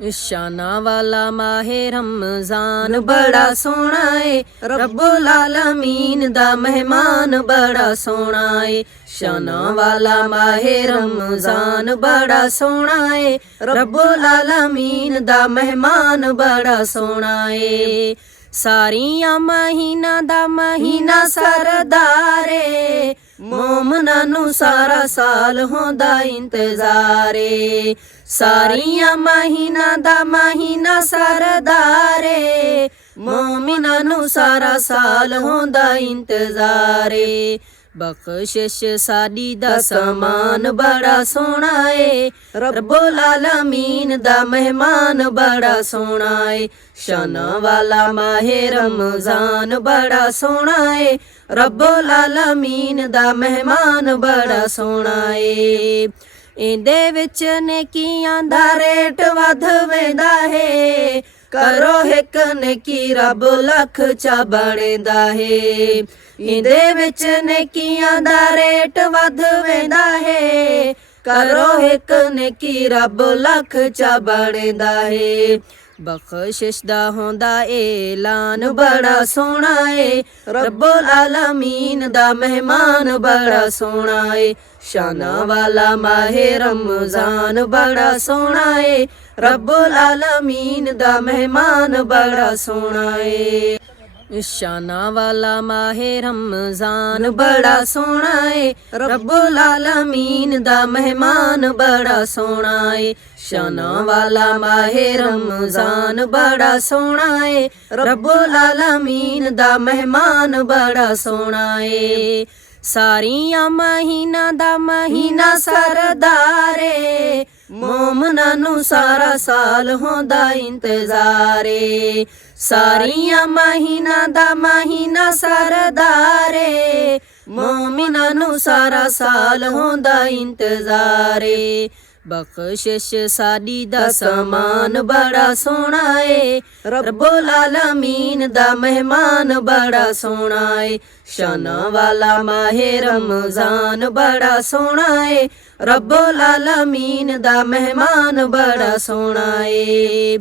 शाना वाला माहे रमजान बड़ा सोहना है, रब्बुल आलमीन दा मेहमान बड़ा सोहना है। शाना वाला माहे रमजान बड़ा सोहना है, रब्बुल आलमीन दा मेहमान बड़ा सोहना है। सारियां महीना दा महीना सरदारे, मोमना नू सारा साल होंदा इंतजारे। सारियां महीना दा महीना सरदारे, मोमिना नू सारा साल होंदा इंतजारे। बख्शिश साडी दा समान बड़ा सोहना है, रब्बुल आलमीन दा मेहमान बड़ा सोहना है। शाना वाला माहे रमजान बड़ा सोहना है, रब्बुल आलमीन दा मेहमान बड़ा सोहना है। इंदे विच नेकियां दा रेट वध वेंदा है, करो हिक नेकी रब लख चा बणदा है। इंदे विच नेकियां दा रेट वध वेंदा है, करो हिक नेकी रब लख चा बणदा है। बख्शिश दा होंदा ऐलान बड़ा सोहना है, रब्बुल आलमीन दा मेहमान बड़ा सोहना है। शाना वाला माहे रमजान बड़ा सोहना है, रब्बुल आलमीन दा मेहमान बड़ा सोहना है। शाना वाला माहे रमजान बड़ा सोहना है, रब्बुल आलमीन दा मेहमान बड़ा सोहना है। शाना वाला माहे रमजान बड़ा सोहना है, रब्बुल आलमीन दा मेहमान बड़ा सोहना है। सारियां महीना दा महीना सरदारे, मोमना नू सारा साल होंदा इंतजारे। सारियां महीना दा महीना सरदारे, मोमिना नू सारा साल होंदा इंतजारे। बख्शिश साडी दा समान बड़ा सोहना है, रब्बुल आलमीन दा मेहमान बड़ा सोहना है। शाना वाला माहे रमजान बड़ा सोहना है, रब्बुल आलमीन दा मेहमान बड़ा सोहना है।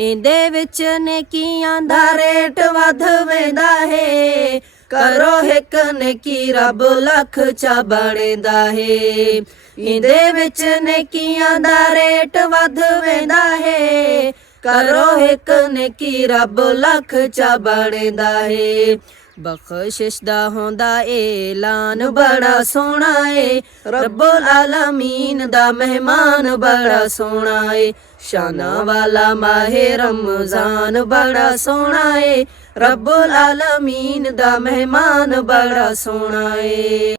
इंदे विच नेकियां दा रेट वध वेंदा है, करो हिक नेकी रब लख चा बणदा है। इंदे विच नेकियां दा रेट वध वेंदा है, करो हिक नेकी रब लख चा बणदा है। बख्शिश दा होंदा ऐलान बड़ा सोहना है, रब्बुल आलमीन दा मेहमान बड़ा सोहना है। शाना वाला माहे रमजान बड़ा सोहना है, रब्बुल आलमीन दा मेहमान बड़ा सोहना है।